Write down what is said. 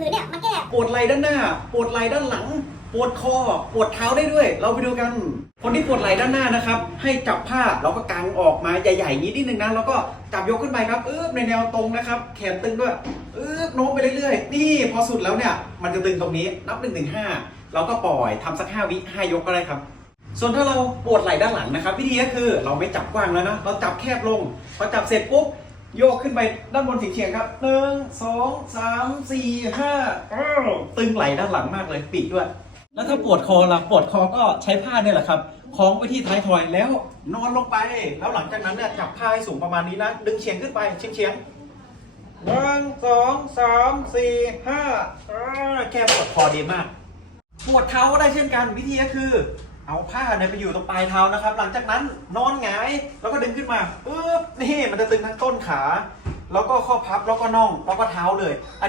ผืนเนี่ยมาแก้ปวดไหล่ด้านหน้า ปวดไหล่ด้านหลัง ปวดคอ ปวดเท้าได้ด้วย เราไปดูกัน คนที่ปวดไหล่ด้านหน้านะครับ ให้จับผ้าแล้วก็กางออกมาใหญ่ๆนี้นิดนึงนะ แล้วก็จับยกขึ้นไปครับอึ๊บในแนวตรงนะครับ แขนตึงด้วยอึ๊บโน้มไปเรื่อยๆ นี่พอสุดแล้วเนี่ย มันจะตึงตรงนี้ นับ1นถึงห้าเราก็ปล่อยทำสักห้าวิห้ายกก็ได้ครับส่วนถ้าเราปวดไหล่ด้านหลังนะครับ วิธีก็คือเราไม่จับกว้างแล้วนะ เราจับแคบลงพอจับเสร็จปุ๊บ โยกขึ้นไปด้านบนเฉียงครับหนึ่งสองสามสี่ห้าอ้าวตึงไหล่ด้านหลังมากเลยปีกด้วย แล้วถ้าปวดคอล่ะปวดคอก็ใช้ผ้าเนี่ยแหละครับคล้องไว้ที่ท้ายทอยแล้วนอนลงไป แล้วหลังจากนั้นเนี่ยจับผ้าให้สูงประมาณนี้นะ ดึงเฉียงขึ้นไปเฉียงเฉียงหนึ่งสองสามสี่ห้าอ่าแก้ปวดคอดีมาก ปวดเท้าก็ได้เช่นกันวิธีก็คือ เอาผ้าเนี่ยไปอยู่ตรงปลายเท้านะครับ หลังจากนั้นนอนหงายแล้วก็ดึงขึ้นมาปึ๊บ นี่มันจะตึงทั้งต้นขา แล้วก็ข้อพับแล้วก็น่องแล้วก็เท้าเลย อันนี้